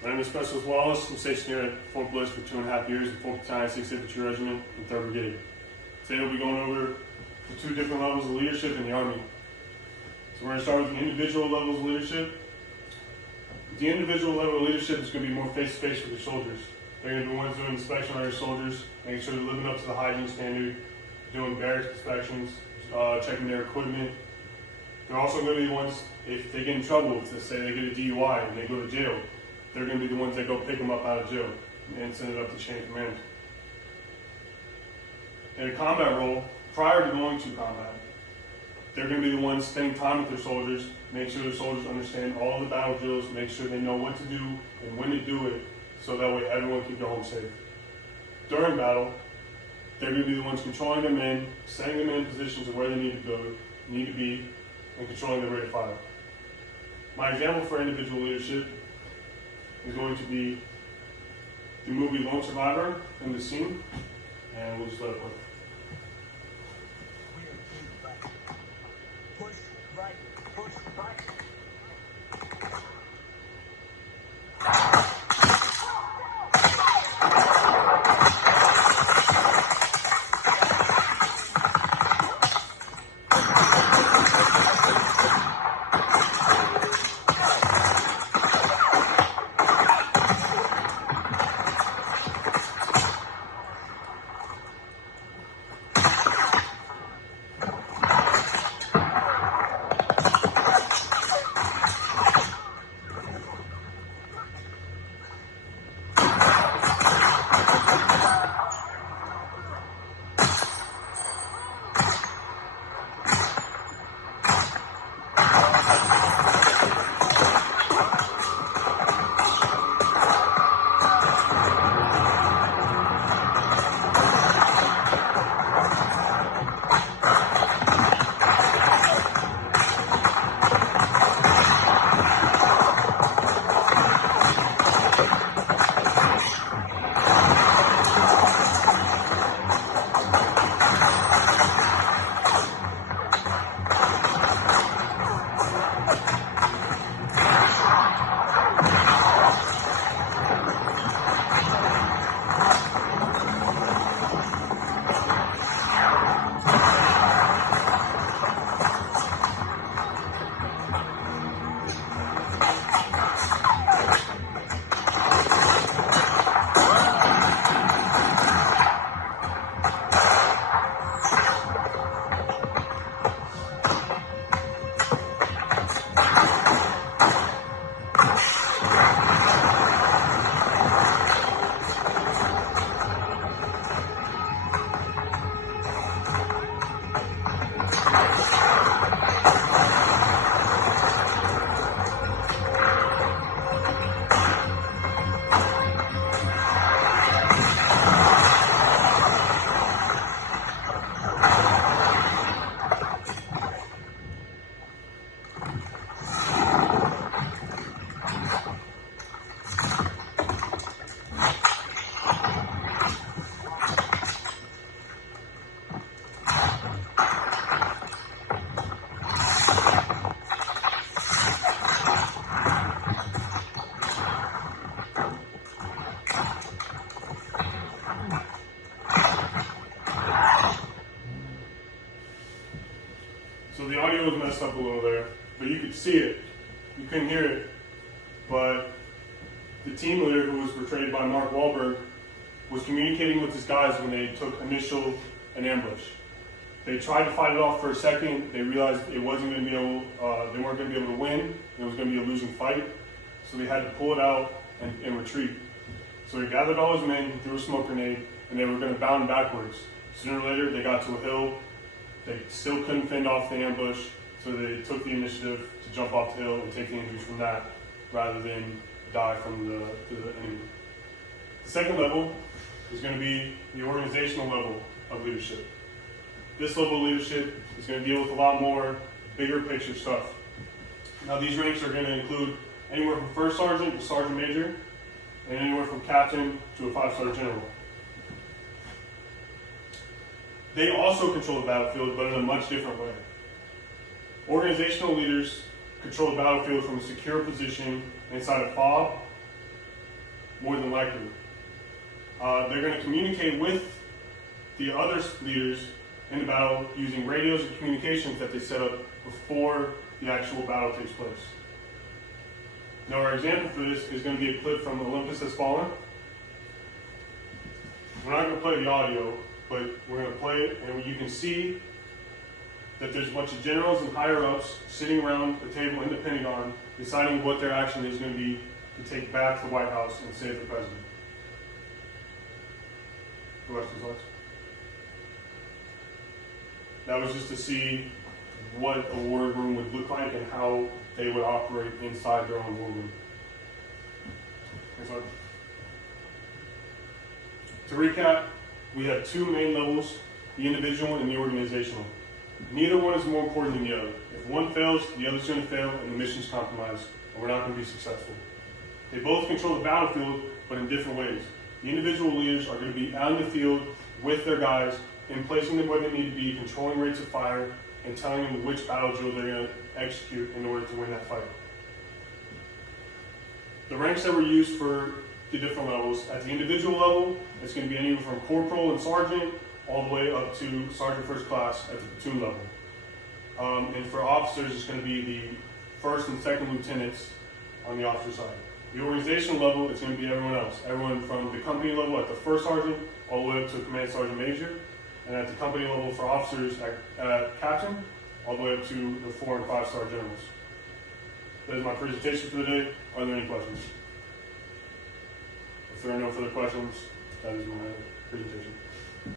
My name is Specialist Wallace. I'm stationed here at Fort Bliss for 2.5 years in 4th Battalion, 6th Infantry Regiment, and 3rd Brigade. Today we'll be going over the 2 different levels of leadership in the Army. So we're going to start with the individual levels of leadership. The individual level of leadership is going to be more face-to-face with your soldiers. They're going to be the ones doing inspection on your soldiers, making sure they're living up to the hygiene standard, doing barracks inspections, checking their equipment. They're also going to be the ones, if they get in trouble, to say they get a DUI and they go to jail, they're going to be the ones that go pick them up out of jail and send it up to chain of command. In a combat role, prior to going to combat, they're going to be the ones spending time with their soldiers, make sure their soldiers understand all the battle drills, make sure they know what to do and when to do it, so that way everyone can go home safe. During battle, they're going to be the ones controlling their men, setting them in positions of where they need to go, need to be, and controlling their rate of fire. My example for individual leadership is going to be the movie Lone Survivor from the scene, and we'll just let it play. Push right, push right. So the audio was messed up a little there, but you could see it. You couldn't hear it, but the team leader, who was portrayed by Mark Wahlberg, was communicating with his guys when they took initial an ambush. They tried to fight it off for a second. They realized it wasn't going to be able, they weren't going to be able to win. It was going to be a losing fight, so they had to pull it out and retreat. So he gathered all his men, he threw a smoke grenade, and they were going to bound backwards. Sooner or later, they got to a hill. They still couldn't fend off the ambush, so they took the initiative to jump off the hill and take the injuries from that, rather than die from the enemy. The second level is going to be the organizational level of leadership. This level of leadership is going to deal with a lot more bigger picture stuff. Now, these ranks are going to include anywhere from first sergeant to sergeant major, and anywhere from captain to a 5-star general. They also control the battlefield, but in a much different way. Organizational leaders control the battlefield from a secure position inside a FOB more than likely. They're going to communicate with the other leaders in the battle using radios and communications that they set up before the actual battle takes place. Now, our example for this is going to be a clip from Olympus Has Fallen. We're not going to play the audio, but we're going to play it, and you can see that there's a bunch of generals and higher-ups sitting around the table in the Pentagon deciding what their action is going to be to take back the White House and save the president. Questions, Lex? That was just to see what a war room would look like and how they would operate inside their own war room. Next slide. To recap, we have two main levels, the individual and the organizational. Neither one is more important than the other. If one fails, the other's going to fail and the mission's compromised, and we're not going to be successful. They both control the battlefield, but in different ways. The individual leaders are going to be out in the field with their guys and placing them where they need to be, controlling rates of fire, and telling them which battle drill they're going to execute in order to win that fight. The ranks that were used for the different levels, at the individual level, it's going to be anywhere from corporal and sergeant all the way up to sergeant first class at the platoon level. And for officers, it's going to be the first and second lieutenants on the officer side. The organizational level is going to be everyone else. Everyone from the company level at the first sergeant all the way up to command sergeant major. And at the company level for officers at captain, all the way up to the 4 and 5-star generals. That is my presentation for the day. Are there any questions? If there are no further questions, that is my presentation.